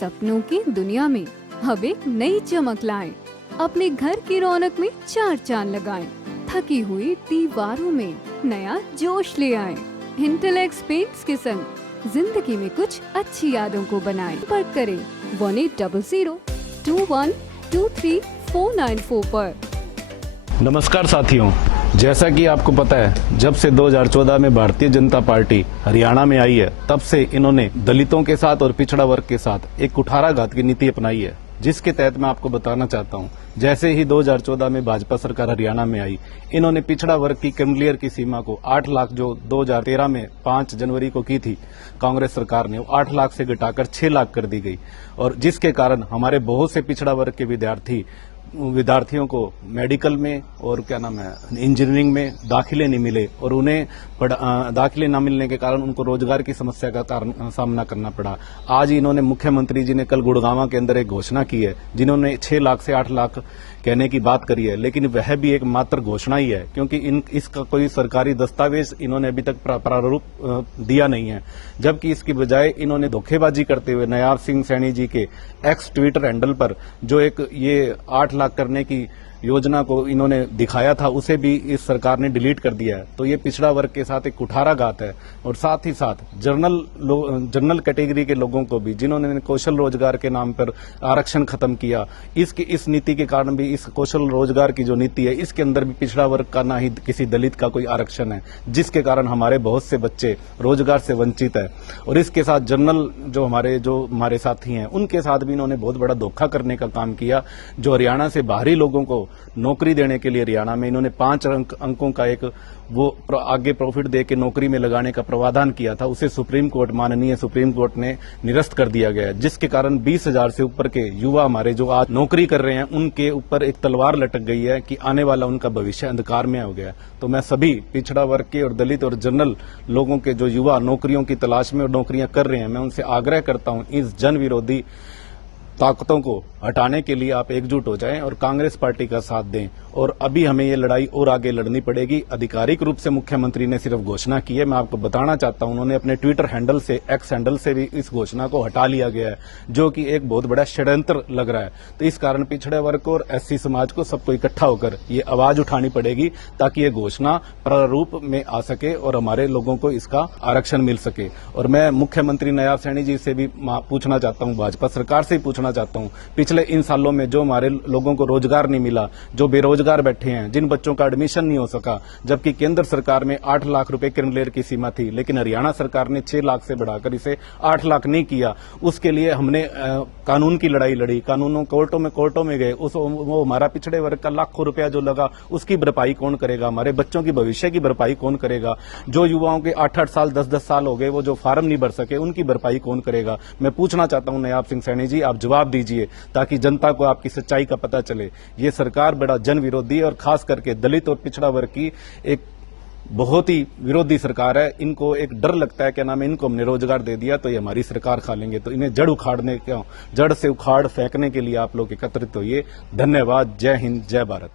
सपनों की दुनिया में अब एक नई चमक लाएं। अपने घर की रौनक में चार चांद लगाएं। थकी हुई दीवारों में नया जोश ले आएं। इंटेलेक्स पेंट्स के संग जिंदगी में कुछ अच्छी यादों को बनाएं। संपर्क करें 180021239494 पर। नमस्कार साथियों, जैसा कि आपको पता है, जब से 2014 में भारतीय जनता पार्टी हरियाणा में आई है, तब से इन्होंने दलितों के साथ और पिछड़ा वर्ग के साथ एक कुठाराघात की नीति अपनाई है, जिसके तहत मैं आपको बताना चाहता हूं। जैसे ही 2014 में भाजपा सरकार हरियाणा में आई, इन्होंने पिछड़ा वर्ग की क्रिमिलियर की सीमा को 8 लाख, जो 2013 में 5 जनवरी को की थी कांग्रेस सरकार ने, वो 8 लाख से घटाकर 6 लाख कर दी गई। और जिसके कारण हमारे बहुत से पिछड़ा वर्ग के विद्यार्थियों को मेडिकल में और इंजीनियरिंग में दाखिले नहीं मिले, और उन्हें दाखिले न मिलने के कारण उनको रोजगार की समस्या का सामना करना पड़ा। आज इन्होंने, मुख्यमंत्री जी ने कल गुड़गांव के अंदर एक घोषणा की है, जिन्होंने 6 लाख से 8 लाख कहने की बात करी है, लेकिन वह भी एक मात्र घोषणा ही है, क्योंकि इसका कोई सरकारी दस्तावेज इन्होंने अभी तक प्रारूप दिया नहीं है। जबकि इसकी बजाय इन्होंने धोखेबाजी करते हुए नायाब सिंह सैनी जी के एक्स ट्विटर हैंडल पर जो एक ये 8 लाख करने की योजना को इन्होंने दिखाया था, उसे भी इस सरकार ने डिलीट कर दिया है। तो ये पिछड़ा वर्ग के साथ एक कुठाराघात है। और साथ ही साथ जनरल कैटेगरी के लोगों को भी, जिन्होंने कौशल रोजगार के नाम पर आरक्षण खत्म किया, इस नीति के कारण भी, इस कौशल रोजगार की जो नीति है, इसके अंदर भी पिछड़ा वर्ग का ना ही किसी दलित का कोई आरक्षण है, जिसके कारण हमारे बहुत से बच्चे रोजगार से वंचित है। और इसके साथ जनरल जो हमारे साथी हैं, उनके साथ भी इन्होंने बहुत बड़ा धोखा करने का काम किया। जो हरियाणा से बाहरी लोगों को नौकरी देने के लिए हरियाणा में इन्होंने 5 अंकों का एक आगे प्रॉफिट दे के नौकरी में लगाने का प्रावधान किया था, उसे माननीय सुप्रीम कोर्ट ने निरस्त कर दिया गया, जिसके कारण 20,000 से ऊपर के युवा हमारे जो आज नौकरी कर रहे हैं, उनके ऊपर एक तलवार लटक गई है कि आने वाला उनका भविष्य अंधकार में हो गया। तो मैं सभी पिछड़ा वर्ग के और दलित और जनरल लोगों के जो युवा नौकरियों की तलाश में और नौकरियां कर रहे हैं, मैं उनसे आग्रह करता हूं, इस जन विरोधी ताकतों को हटाने के लिए आप एकजुट हो जाएं और कांग्रेस पार्टी का साथ दें। और अभी हमें ये लड़ाई और आगे लड़नी पड़ेगी। आधिकारिक रूप से मुख्यमंत्री ने सिर्फ घोषणा की है, मैं आपको बताना चाहता हूं, उन्होंने अपने ट्विटर हैंडल से, एक्स हैंडल से भी इस घोषणा को हटा लिया गया है, जो कि एक बहुत बड़ा षड्यंत्र लग रहा है। तो इस कारण पिछड़े वर्ग को और एससी समाज को सबको इकट्ठा होकर ये आवाज उठानी पड़ेगी, ताकि ये घोषणा प्रारूप में आ सके और हमारे लोगों को इसका आरक्षण मिल सके। और मैं मुख्यमंत्री नायाब सैनी जी से भी पूछना चाहता हूं, भाजपा सरकार से ही पूछना चाहता हूं, पिछले इन सालों में जो हमारे लोगों को रोजगार नहीं मिला, जो बेरोजगार बैठे हैं, जिन बच्चों का एडमिशन नहीं हो सका, जबकि केंद्र सरकार में 8 लाख रुपए क्रिमिलियर की सीमा थी, लेकिन हरियाणा सरकार ने 6 लाख से बढ़ाकर इसे 8 लाख नहीं किया। उसके लिए हमने कानून की लड़ाई लड़ी, कोर्टों में गए, वो हमारा पिछड़े वर्ग का लाखों रुपया जो लगा, उसकी भरपाई कौन करेगा? हमारे बच्चों की भविष्य की भरपाई कौन करेगा? जो युवाओं के 8-8 साल 10-10 साल हो गए, वो जो फार्म नहीं भर सके, उनकी भरपाई कौन करेगा? मैं पूछना चाहता हूं नायाब सिंह सैनी जी, आप जवाब दीजिए, ताकि जनता को आपकी सच्चाई का पता चले। ये सरकार बड़ा जन विरोधी और खास करके दलित और पिछड़ा वर्ग की एक बहुत ही विरोधी सरकार है। इनको एक डर लगता है, इनको हमने रोजगार दे दिया तो ये हमारी सरकार खा लेंगे। तो इन्हें जड़ से उखाड़ फेंकने के लिए आप लोग एकत्रित होइए। धन्यवाद। जय हिंद, जय भारत।